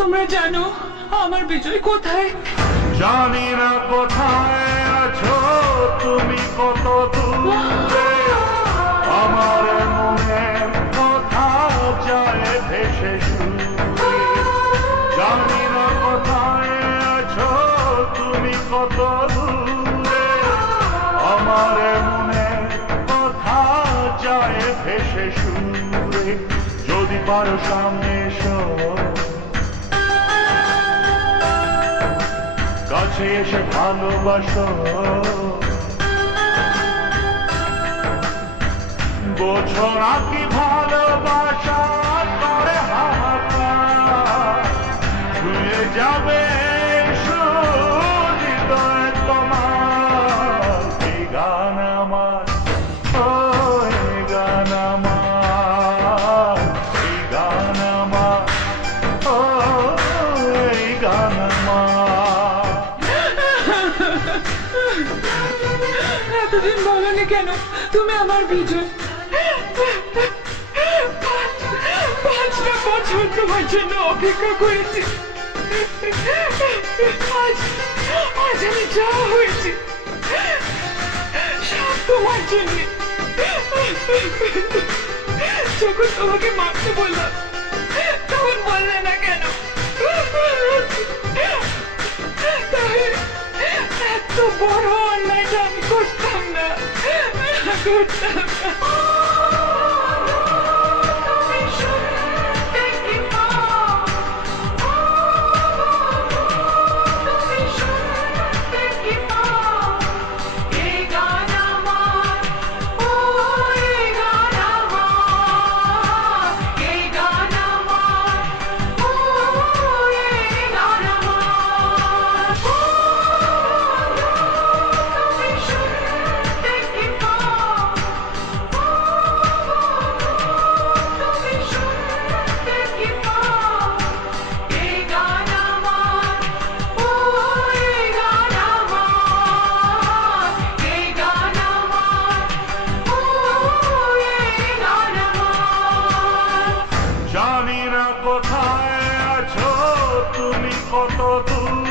তোমরা জানো আমার বিজয় কোথায়? জানি না কোথায় আছো তুমি, কত দূরে আমার মনে কথা যায় ভেসে সুরে। জানি না কোথায় আছো তুমি, কত দূরে আমার মনে কথা যায় ভেসে সুরে। যদি পারো সামনে এসো, কাছে এসে ভালোবাসো, বোঝো না কি ভালোবাসা করে হাহাকার, ছুঁয়ে যাবে হৃদয় তোমার। এই গান আমার, ও এই গান আমার, এই গান আমার, ও এই গান আমার। এতদিন বলনি কেন তুমি আমার বিজয়? 5টা বছর তোমার জন্য অপেক্ষা করেছি। আজ আমি যা হয়েছি সব তোমার জন্য। যখন তোমাকে মারতে বললাম তখন বললে না কেন? তাহলে এত বড় অন্যায়টা আমি করতাম না, করতাম না। জানি না কোথায় আছো তুমি, কত দূর